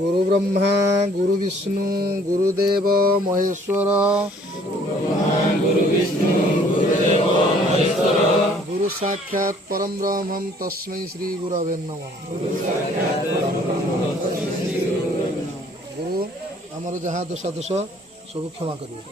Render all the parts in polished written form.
गुरु ब्रह्मा गुरु विष्णु गुरुदेव महेश्वर गुरु साक्षात परम ब्रह्म तस्मै श्री गुरवे नमः। गुरु आमर जहाँ दोष दोष सब क्षमा करिए।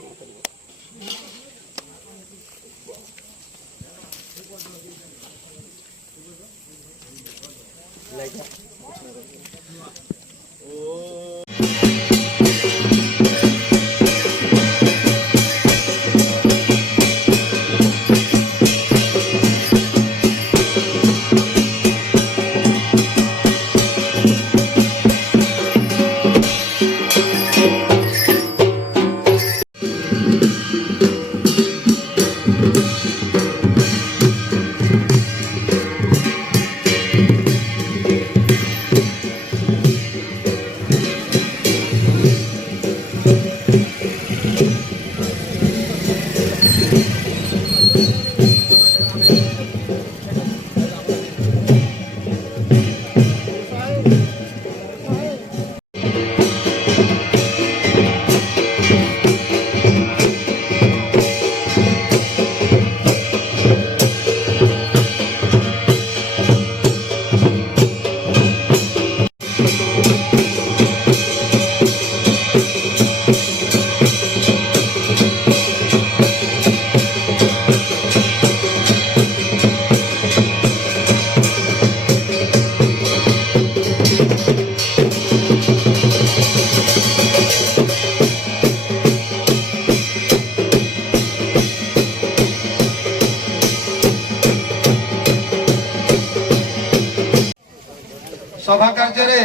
सभा कार्य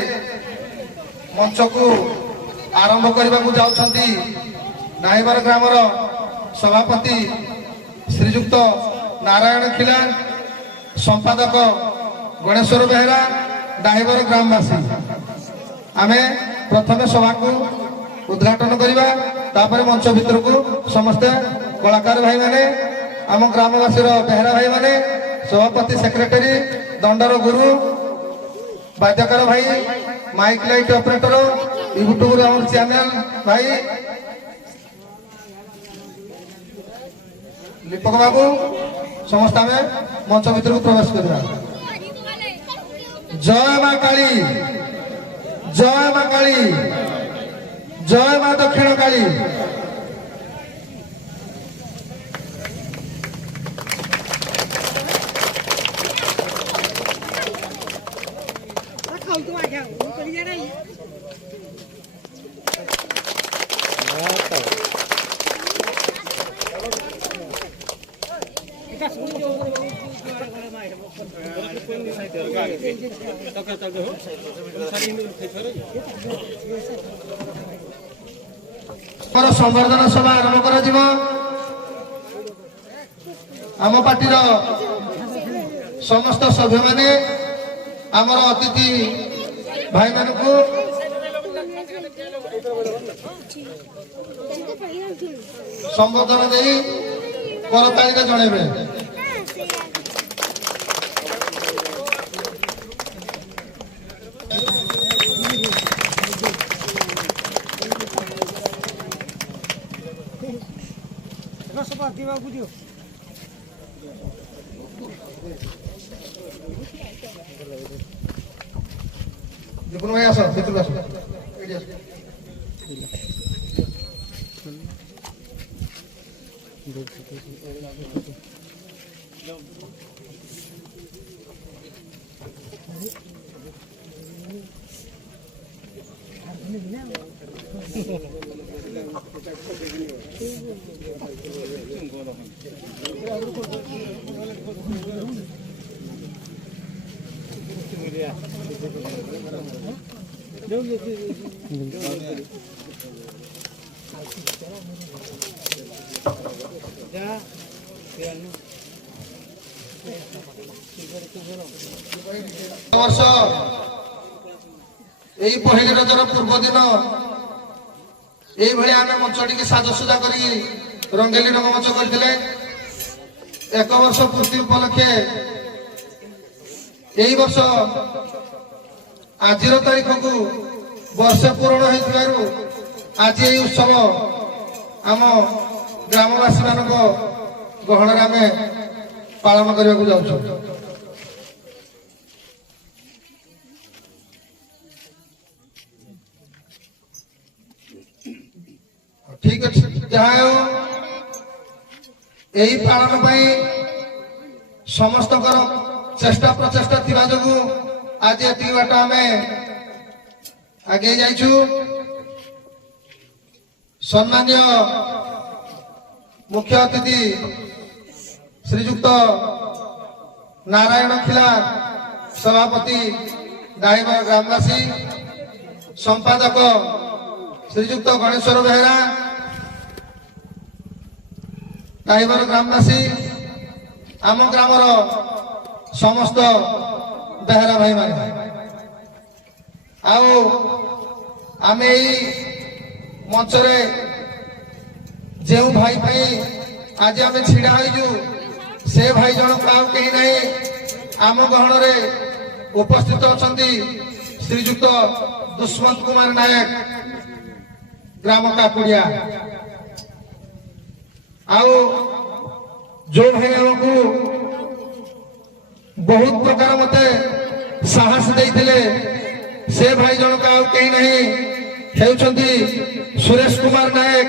मंच को आरंभ करने को जाउछंती नाईबर ग्रामर सभापति श्रीजुक्त नारायण खिला संपादक गणेश्वर बेहरा डाइबर ग्रामवासी आमे प्रथम सभा को उद्घाटन करवा तापर मंच भितर को समस्त कलाकार भाई माने आम ग्रामवासी बेहरा भाई माने सभापति सेक्रेटरी दंडर गुरु बाध्यकार भाई mic light operator YouTube channel भाई दीपक बाबू समस्त आम मंच भितर को प्रवेश करवा। जय मां काली, जय मां काली, जय मां दक्षिण काली। संवर्धन सभा आरंभ कर आम पार्टी समस्त सभ्य माने आमर अतिथि भाई मान को संबोधन दे करताली जणेबे। देखो भाई आसो भितर आसो एडी आसो वर्ष यही पहली रजर पूर्व दिन यही आम मंचटी साजसुजा कर रंगेली रंगमंच करते 1 वर्ष पूर्ति उपलक्षे यही वर्ष आज तारीख को वर्ष पूरण हो आज यही उत्सव आम ग्रामवासी मान गहन आम पालन करने को जाऊँ। ठीक अच्छे जहाँ यही पालन पाई समस्त चेष्टा प्रचेष्टा थिबा जोगु आज एति बाट आमे आगे जाइछु। सम्मान्य मुख्य अतिथि श्रीजुक्त नारायण खिला सभापति दाहिबर ग्रामवासी संपादक श्रीजुक्त गणेश्वर बेहरा दाहिबर ग्रामवासी आम ग्रामर समस्त बेहरा भाई मान आम मंच जो भाई भाई आज आम छिड़ा हो से भाई जन कहीं नहीं आम गहन उपस्थित अच्छा श्रीजुक्त दुष्मंत कुमार नायक ग्राम काकुड़िया आओ जो भाई आमको बहुत प्रकार मते साहस देते से भाई जन कहीं नहीं हेउछंती सुरेश कुमार नायक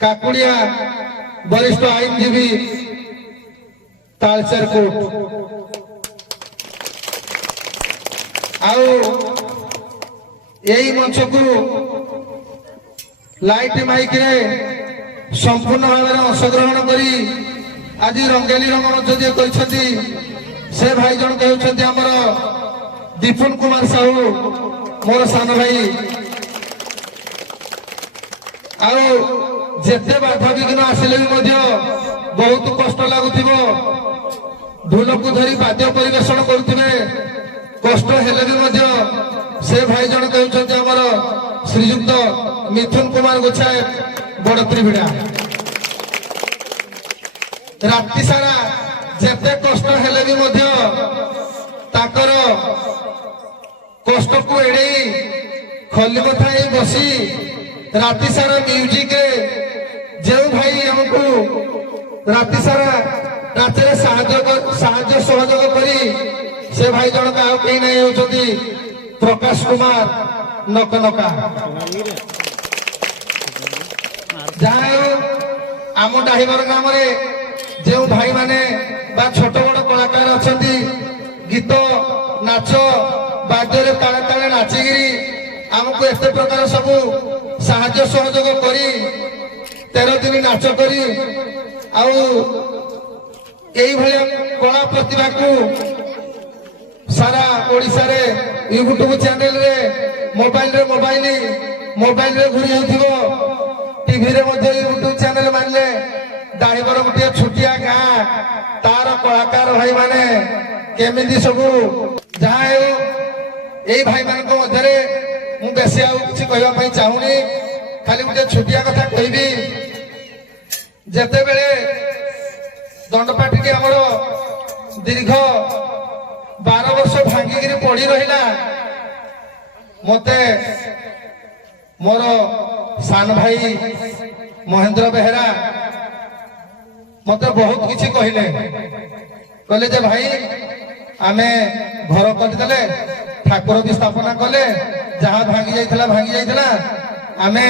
काकुड़िया वरिष्ठ आईनजीवी तालचेर कोर्ट आओ यही मंच को लाइट माइक रे संपूर्ण भाव में अंशग्रहण करी आज रंगेली रंगमंच जी कहते से भाई जन कहते आमर दीपुन कुमार साहू मोर सान भाई आते बाधा विघ्न आसिले भी बहुत कष्ट लगुव ढोल को धरी वाद्य परिवेशन करुवे कष्ट हेले भी से भाई जन कहते आमर श्रीजुक्त मिथुन कुमार गोछाए बड़ त्रिभिड़ा राति सारा जेते कष्ट हेले भी ताकर कष्ट को एड़े खली मथा बसी राति सारा म्यूजिक जो भाई हमको राति सारा रात साहाय्य सहयोग करी से भाई जन का कहीं नहीं होती प्रकाश कुमार नकनका जहाँ आम डाहिबर ग्राम जो भाई माने छोट बड़ कलाकार अच्छा गीत नाच बाद्य ताले ताले नाचिकी आमको एत प्रकार सब साहाय्य सहयोग करी 13 दिन नाच करी यही भाया कला प्रतिभा को सारा ओडिशा रे यूट्यूब चैनल रे मोबाइल रे घूरी होथिबो टीवी रे मध्ये यूट्यूब चैनल मानले दाहिबर गोटे छुटिया गाँ तार कलाकार भाई माने केमिति सब जहाँ यही भाई मान मध्य मु बेसी आसी कहवाई चाहूनी खाली गोटे छुटिया कथा कहबी जेते बेले दंडपाटी आमर दीर्घ 12 वर्ष भांगिकी पड़ी रहा मते मोर सान भाई महेंद्र बेहरा मते बहुत किसी कहले जे भाई आमे घर करदे ठाकुर भी स्थापना कले जहाँ भांगी जाइथिला आमे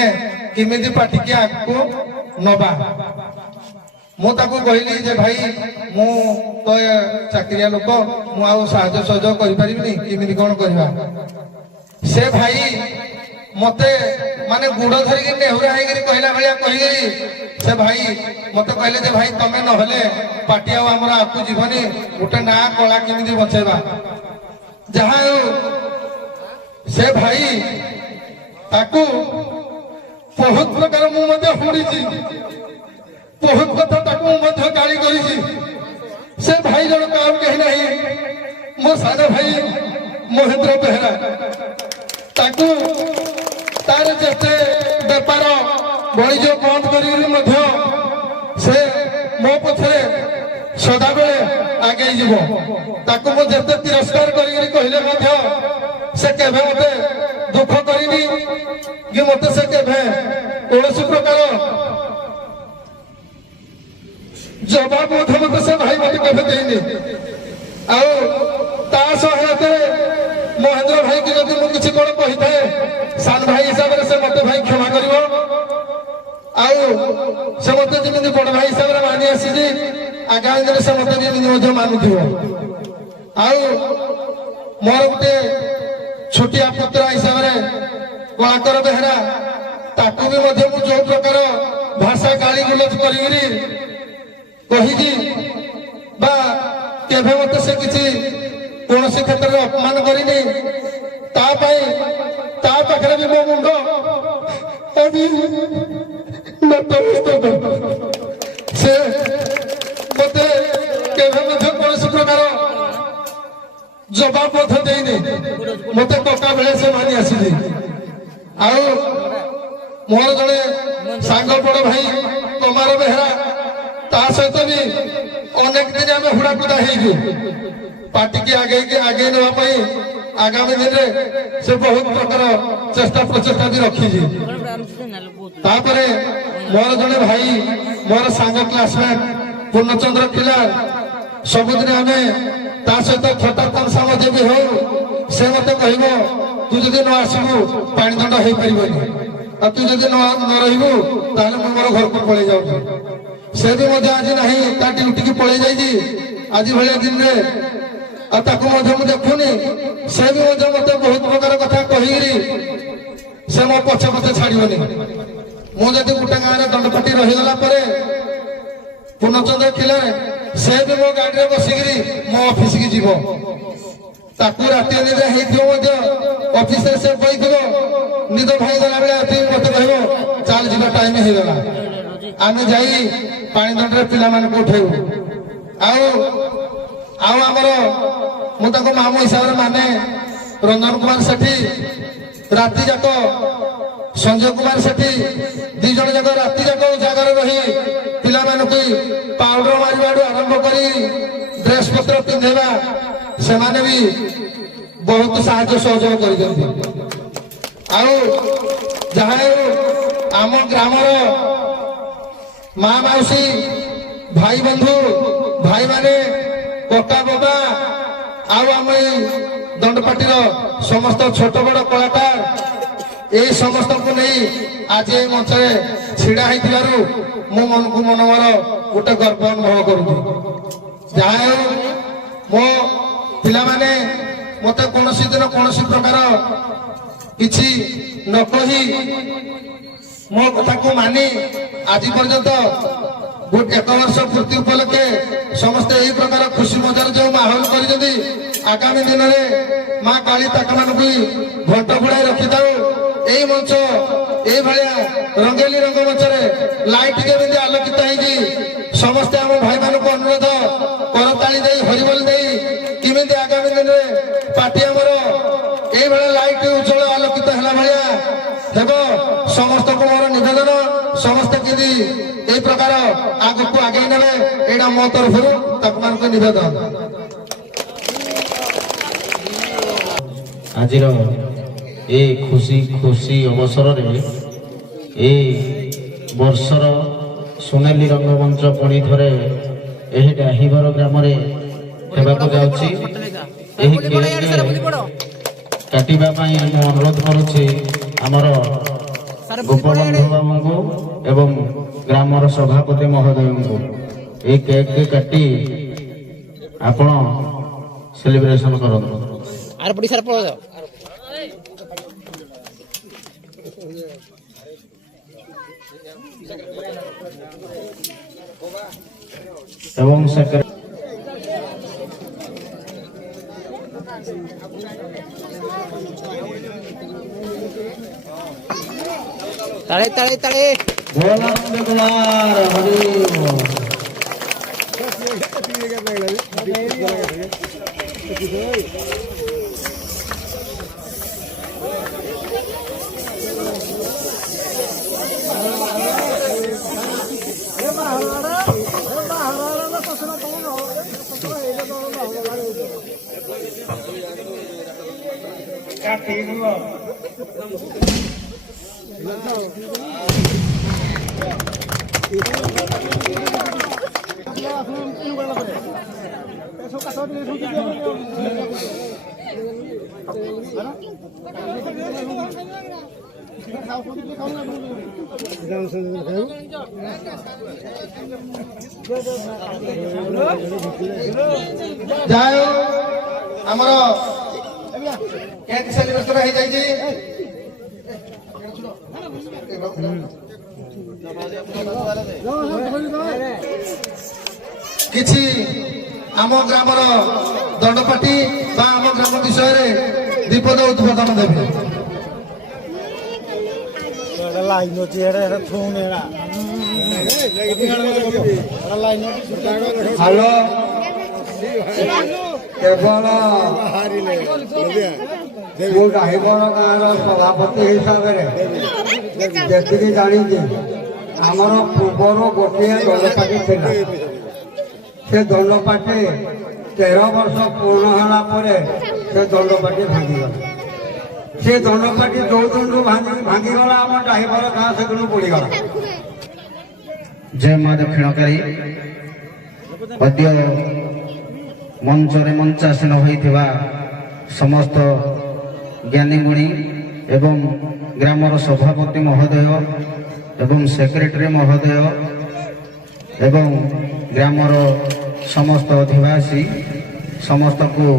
किमिति पाटिकी आगको नबा मु ताको कहली जे भाई मु तो चाकरिया लोक मु आउ साहाय्य सहयोग करि परिबिनी किमिति कोन करबा से भाई मते माने गुड़ धरिकी नेहुरा होगी कहला भाया कहीकि से भाई मत कहले जे भाई तमें नहले पार्टी आमर आगू जीवनी गोटे ना कला केमी बचेबा जहाँ से भाई ताकू बहुत प्रकार मुड़ी बहुत कथा गाड़ी करी से भाई जन काम कही नहीं मो सान भाई महेंद्र बेहरा ताकू तार जेते बेपार वाणिज्य बंद कर से मो पछरे ସଦାବେଳେ ଆଗେଇ ଯିବ। ତାକୁ ମୁଁ ଯେତେ ତିରସ୍କାର କରିକି କହିଲେ ମଧ୍ୟ ସେ କେବେ ମତେ ଦୁଃଖ କରିନି କି ମତେ ସେ କେବେ କୌଣସି ପ୍ରକାର ଜବାବ ମଧ୍ୟ ମତେ ସେ ଭାଇ ମତେ କେବେ ଦେଇନି। ଆଉ ତା ସହାୟତାରେ ମହେନ୍ଦ୍ର ଭାଇକି ଯଦି ମୁଁ କିଛି କଣ କହିଥାଏ ସାନ ଭାଇ ହିସାବରେ ସେ ମତେ ଭାଇ କ୍ଷମା କରିବ। ଆଉ ସେ ମତେ ଯେମିତି ବଡ ଭାଇ ହିସାବରେ ମାନି ଆସିଛି ଆଗାମୀ ଦିନରେ ସେ ମତେ ବି ଏମିତି ମଧ୍ୟ ମାନୁଥିବ। ଆଉ ମୋର ଗୋଟେ ଛୋଟିଆ ପୁତ୍ର ହିସାବରେ କଳାକର ବେହେରା ତାକୁ ବି ମଧ୍ୟ ମୁଁ ଯୋଉ ପ୍ରକାର ଭାଷା ଗାଳି ଗୁଲଜ କରିକିରି କହିଛି ବା କେବେ ମତେ ସେ କିଛି କୌଣସି କ୍ଷେତ୍ରରେ ଅପମାନ କରିନି। ତା ପାଇଁ ତା ପାଖରେ ବି ମୋ ମୁଣ୍ଡ ସେ ମତେ କେବେ ମଧ୍ୟ କୌଣସି ପ୍ରକାର ଜବାବ ମଧ୍ୟ ଦେଇନି। ମତେ କକା ବେଳେ ସେ ମାନି ଆସିଛି। ଆଉ ମୋର ଜଣେ ସାଙ୍ଗ ବଡ ଭାଇ କମାର ବେହେରା ତା ସହିତ ବି ଅନେକ ଦିନ ଆମେ ହୁଡାକୁଦା ହେଇଛୁ ପାର୍ଟିକି ଆଗେଇ ନେବା ପାଇଁ। ଆଗାମୀ ଦିନରେ ସେ ବହୁତ ପ୍ରକାର ଚେଷ୍ଟା ପ୍ରଚେଷ୍ଟା ବି ରଖିଛି। ତାପରେ ମୋର ଜଣେ ଭାଇ ମୋର ସାଙ୍ଗ କ୍ଲାସମେଟ ପୂର୍ଣ୍ଣଚନ୍ଦ୍ର ଖିଲାର ସବୁଦିନ ଆମେ ତା ସହିତ ଥଟ୍ଟା ତାମସା ମଧ୍ୟ ବି ହଉ। ସେ ମତେ କହିବ ତୁ ଯଦି ନ ଆସିବୁ ପାଣି ଦଣ୍ଡ ହେଇପାରିବନି ଆଉ ତୁ ଯଦି ନ ରହିବୁ ତାହେଲେ ମୁଁ ମୋର ଘରକୁ ପଳେଇ ଯାଉଛି। ସେ ବି ମଧ୍ୟ ଆଜି ନାହିଁ ତା ଡ୍ୟୁଟିକି ପଳେଇ ଯାଇଛି ଆଜି ଭଳିଆ ଦିନରେ। ଆଉ ତାକୁ ମଧ୍ୟ ମୁଁ ଦେଖୁନି। ସେ ବି ମଧ୍ୟ ମତେ ବହୁତ ପ୍ରକାର କଥା କହିକିରି ସେ ମୋ ପଛେ ପଛେ ଛାଡିବନି। ମୁଁ ଯଦି ଗୋଟେ ଗାଁରେ ଦଣ୍ଡପାଟି ରହିଗଲା ପରେ ପୂର୍ଣ୍ଣଚନ୍ଦ୍ର ଖିଲାରେ ସେ ବି ମୋ ଗାଡିରେ ବସିକିରି ମୋ ଅଫିସକି ଯିବ। ତାକୁ ରାତି ଅନିଦ୍ରା ହେଇଥିବ ମଧ୍ୟ ଅଫିସରେ ସେ ବଇଥିବ ନିଦ ଭାଙ୍ଗିଗଲା ବେଳେ ମତେ କହିବ ଚାଲ ଯିବା ଟାଇମ ହେଇଗଲା। ଆମେ ଯାଇ ପାଣି ଦଣ୍ଡରେ ପିଲାମାନଙ୍କୁ ଉଠେଇବୁ। ଆଉ ଆମର ମୁଁ ତାଙ୍କୁ ମାମୁଁ ହିସାବରେ ମାନେ ରଞ୍ଜନ କୁମାର ସେଠୀ ରାତି ଯାକ ସଞ୍ଜୟ କୁମାର ସେଠୀ ଦି ଜଣ ଯାକ ରାତି ଯାକ ଜାଗାରେ ରହି ପିଲାମାନଙ୍କୁ ପାଉଡର ମାରିବାଠୁ ଆରମ୍ଭ କରି ଡ୍ରେସ ପତ୍ର ପିନ୍ଧେଇବା ସେମାନେ ବି ବହୁତ ସାହାଯ୍ୟ ସହଯୋଗ କରିଛନ୍ତି। ଆଉ ଯାହା ହେଉ ଆମ ଗ୍ରାମର ମା ମାଉସୀ ଭାଇ ବନ୍ଧୁ ଭାଇମାନେ କକା ବାବା ଆଉ ଆମ ଏଇ ଦଣ୍ଡପାଟିର ସମସ୍ତ ଛୋଟ ବଡ କଳାକାର এই ସମସ୍ତଙ୍କୁ ନେଇ ଆଜି এই ମଞ୍ଚରେ ଛିଡା ହେଇଥିବାରୁ ମୁଁ ମନକୁ ମନ ମୋର ଗୋଟେ ଗର୍ବ ଅନୁଭବ କରୁଛି। ଯାହା ହେଉ ମୋ ପିଲାମାନେ ମତେ କୌଣସି ଦିନ କୌଣସି ପ୍ରକାର କିଛି ନ କହି ମୋ କଥାକୁ ମାନି ଆଜି ପର୍ଯ୍ୟନ୍ତ 1 ବର୍ଷ ପୂର୍ତ୍ତି ଉପଲକ୍ଷେ ସମସ୍ତେ ଏହି ପ୍ରକାର ଖୁସି ମଜାର ଯୋଉ ମାହୋଲ କରିଛନ୍ତି ଆଗାମୀ ଦିନରେ ମା କାଳୀ ତାଙ୍କମାନଙ୍କୁ ଘଣ୍ଟ ବୁଡାଇ ରଖିଥାଉ। এই মঞ্চ এইভাবে রঙ্গেলি রঙ্গমঞ্চরে লাইট কেমিতি আলোকিত হয়েছি সমস্তে আমার ভাই মানুষ অনুরোধ করতালি দেই হরিবল দেই কেমিতি আগামী দিনে পার্টি আমার এইভাবে লাইট উজ্জ্বল আলোকিত হেলা ভাইয়া দেব সমস্ত মোর নিবেদন সমস্তে কেমি এই প্রকার আগুক আগে নেবে এইটা মো তরফর তাকে মানুষ নিবেদন। আজির এই খুশি খুশি অবসরে এই বর্ষর সোনালী রঙ্গমঞ্চ পুଣି ଥରେ ଏହି ଡାହିବର ଗ୍ରାମରେ ହେବାକୁ ଯାଉଛି। ଏହି କାଟିବା ପାଇଁ ମୁଁ ଅନୁରୋଧ କରୁଛି ଆମର ଗୋପବନ୍ଧୁ ବାବୁଙ୍କୁ ଏବଂ ଗ୍ରାମର ସଭାପତି ମହୋଦୟଙ୍କୁ ଏହି କେକ୍ କାଟି ଆପଣ ସେଲିବ୍ରେସନ କରନ୍ତୁ। এবং তালে তালে তালে ভোলানন্দ কুমার হরি ଯାହା ହଉ ଆମର କେମିତି ସେଲିବ୍ରେସନ ହେଇଯାଇଛି। କିଛି ଆମ ଗ୍ରାମର ଦଣ୍ଡପାଟି ବା ଆମ ଗ୍ରାମ ବିଷୟରେ ଦୀପଦ ଉଦ୍ବୋଧନ ଦେବେ। ହ୍ୟାଲୋ କେବଳ ମୁଁ ଡାହିବର ଗାଁର ସଭାପତି ହିସାବରେ ଯେତିକି ଜାଣିଛି ଆମର ପୂର୍ବରୁ ଗୋଟିଏ ଦଣ୍ଡପାଟି ଥିଲା। ସେ ଦଣ୍ଡପାଟି 13 ବର୍ଷ ପୂର୍ଣ୍ଣ ହେଲା ପରେ ସେ ଦଣ୍ଡପାଟି ଭାଙ୍ଗିଗଲା। ସେ ଦଣ୍ଡପାଟି ଯୋଉ ଦିନରୁ ଭାଙ୍ଗିଗଲା ଆମ ଡାହିବର ଗାଁ ସେଦିନ ବୁଡ଼ିଗଲା। ଜୟ ମା ଦକ୍ଷିଣକାରୀ ଅଦ୍ୟ ମଞ୍ଚରେ ମଞ୍ଚାସୀନ ହୋଇଥିବା ସମସ୍ତ ଜ୍ଞାନୀଗୁଣୀ ଏବଂ ଗ୍ରାମର ସଭାପତି ମହୋଦୟ ଏବଂ ସେକ୍ରେଟାରୀ ମହୋଦୟ ଏବଂ ଗ୍ରାମର ସମସ୍ତ ଅଧିବାସୀ ସମସ୍ତଙ୍କୁ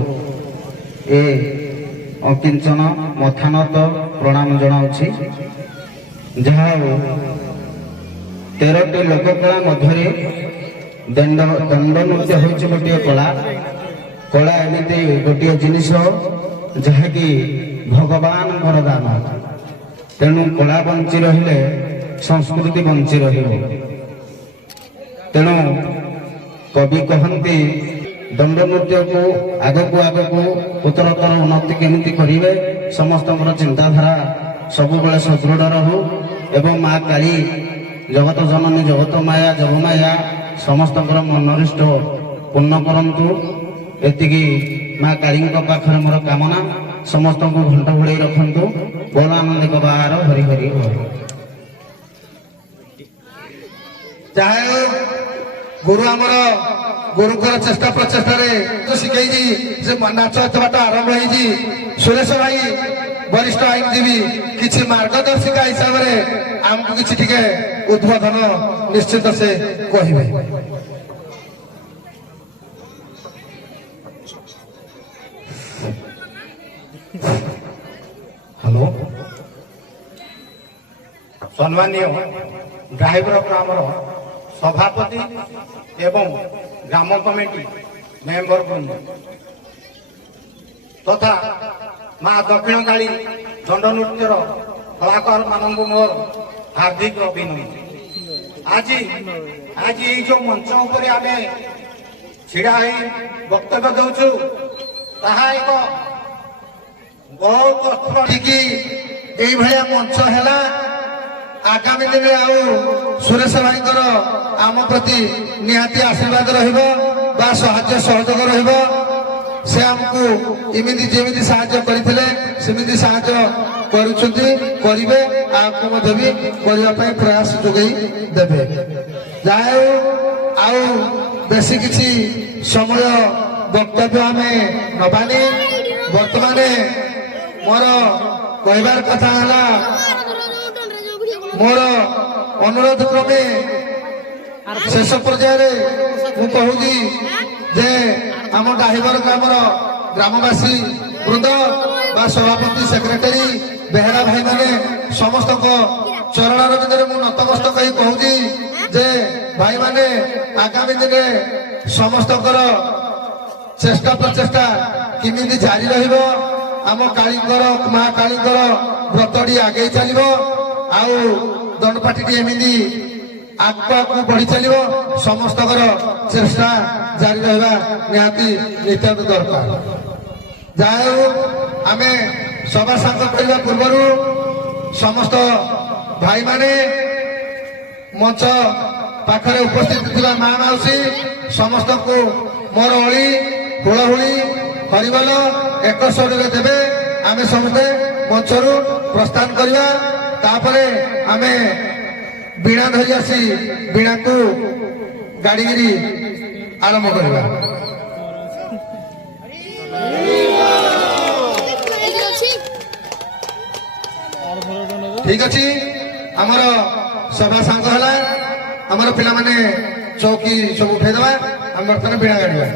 ଏ ଅକିଞ୍ଚନ ମଥାନତ ପ୍ରଣାମ ଜଣାଉଛି। ଯାହା ହଉ 13ଟି ଲୋକକଳା ମଧ୍ୟରେ ଦଣ୍ଡ ନୃତ୍ୟ ହେଉଛି ଗୋଟିଏ କଳା। କଳା ଏମିତି ଗୋଟିଏ ଜିନିଷ ଯାହାକି ଭଗବାନଙ୍କର ଦାନ। ତେଣୁ କଳା ବଞ୍ଚି ରହିଲେ ସଂସ୍କୃତି ବଞ୍ଚି ରହିବ। ତେଣୁ କବି କହନ୍ତି ଦଣ୍ଡ ନୃତ୍ୟକୁ ଆଗକୁ ଉତ୍ତରୋତ୍ତର ଉନ୍ନତି କେମିତି କରିବେ ସମସ୍ତଙ୍କର ଚିନ୍ତାଧାରା ସବୁବେଳେ ସୁଦୃଢ଼ ରହୁ ଏବଂ ମା କାଳୀ ଜଗତ ଜନନୀ ଜଗତ ମାୟା ଜଗମାୟା ସମସ୍ତଙ୍କର ମନୋରିଷ୍ଟ ପୂର୍ଣ୍ଣ କରନ୍ତୁ। ଏତିକି ମା କାଳୀଙ୍କ ପାଖରେ ମୋର କାମନା। ସମସ୍ତଙ୍କୁ ଘଣ୍ଟ ଘୋଡ଼େଇ ରଖନ୍ତୁ। ବୋଲ ଆନନ୍ଦିକ ବାହାର ହରି ହରି ହରି। ଯାହା ହେଉ ଗୁରୁ ଆମର ଗୁରୁଙ୍କର ଚେଷ୍ଟା ପ୍ରଚେଷ୍ଟାରେ ଶିଖେଇଛି ଯେ ନାଚ ଏତେ ବାଟ ଆରମ୍ଭ ହେଇଛି। ସୁରେଶ ଭାଇ ବରିଷ୍ଠ ଆଇନଜୀବୀ କିଛି ମାର୍ଗଦର୍ଶିକା ହିସାବରେ ଆମକୁ କିଛି ଟିକେ ଉଦ୍ବୋଧନ ନିଶ୍ଚିତ ସେ କହିବେ। ହ୍ୟାଲୋ ସମ୍ମାନୀୟ ଡ୍ରାଇଭର ଗ୍ରାମର ସଭାପତି ଏବଂ ଗ୍ରାମ କମିଟି ମେମ୍ବର ବୃନ୍ଦ ତଥା ମା ଦକ୍ଷିଣକାଳୀ ଦଣ୍ଡ ନୃତ୍ୟର କଳାକାର ମାନଙ୍କୁ ମୋର ହାର୍ଦ୍ଦିକ ଅଭିନନ୍ଦନ। ଆଜି ଏଇ ଯୋଉ ମଞ୍ଚ ଉପରେ ଆମେ ଛିଡ଼ା ହୋଇ ବକ୍ତବ୍ୟ ଦେଉଛୁ ତାହା ଏକ ବହୁ କଷ୍ଟ କି ଏଇଭଳିଆ ମଞ୍ଚ ହେଲା। ଆଗାମୀ ଦିନରେ ଆଉ ସୁରେଶ ଭାଇଙ୍କର ଆମ ପ୍ରତି ନିହାତି ଆଶୀର୍ବାଦ ରହିବ ବା ସାହାଯ୍ୟ ସହଯୋଗ ରହିବ। ସେ ଆମକୁ ଏମିତି ଯେମିତି ସାହାଯ୍ୟ କରିଥିଲେ ସେମିତି ସାହାଯ୍ୟ କରୁଛନ୍ତି କରିବେ ଆଗକୁ ମଧ୍ୟ ବି କରିବା ପାଇଁ ପ୍ରୟାସ ଯୋଗାଇ ଦେବେ। ଯାହା ହେଉ ଆଉ ବେଶୀ କିଛି ସମୟ ବକ୍ତବ୍ୟ ଆମେ ନବାନି। ବର୍ତ୍ତମାନ ମୋର କହିବାର କଥା ହେଲା ମୋର ଅନୁରୋଧ କ୍ରମେ ଶେଷ ପର୍ଯ୍ୟାୟରେ ମୁଁ କହୁଛି ଯେ ଆମ ଡାହିବର ଗ୍ରାମର ଗ୍ରାମବାସୀ ବୃନ୍ଦ ବା ସଭାପତି ସେକ୍ରେଟାରୀ ବେହେରା ଭାଇମାନେ ସମସ୍ତଙ୍କ ଚରଣର ଭିତରେ ମୁଁ ନତମସ୍ତ କହି କହୁଛି ଯେ ଭାଇମାନେ ଆଗାମୀ ଦିନେ ସମସ୍ତଙ୍କର ଚେଷ୍ଟା ପ୍ରଚେଷ୍ଟା କେମିତି ଜାରି ରହିବ। ଆମ କାଳୀଙ୍କର ମା କାଳୀଙ୍କର ବ୍ରତଟି ଆଗେଇ ଚାଲିବ ଆଉ ଦଣ୍ଡପାଟିଟି ଏମିତି ଆଗକୁ ବଢି ଚାଲିବ। ସମସ୍ତଙ୍କର ଚେଷ୍ଟା ଜାରି ରହିବା ନିହାତି ନିତ୍ୟାନ୍ତ ଦରକାର। ଯାହା ହେଉ ଆମେ ସଭା ସାଙ୍ଗ କରିବା ପୂର୍ବରୁ ସମସ୍ତ ଭାଇମାନେ ମଞ୍ଚ ପାଖରେ ଉପସ୍ଥିତ ଥିବା ମା ମାଉସୀ ସମସ୍ତଙ୍କୁ ମୋର ଅଳି ହୁଳହୁଳି ହରିବୋଲ ଏକ ସ୍ୱରରେ ଦେବେ। ଆମେ ସମସ୍ତେ ମଞ୍ଚରୁ ପ୍ରସ୍ଥାନ କରିବା। ତାପରେ ଆମେ ବୀଣା ଧରି ଆସି ବୀଣାକୁ ଗାଡ଼ିକିରି ଆରମ୍ଭ କରିବା। ଠିକ ଅଛି, ଆମର ସଭା ସାଙ୍ଗ ହେଲା, ଆମର ପିଲାମାନେ ଚୌକି ସବୁ ଉଠେଇଦବା, ଆମେ ବର୍ତ୍ତମାନ ବୀଣା ଗାଡ଼ିବା।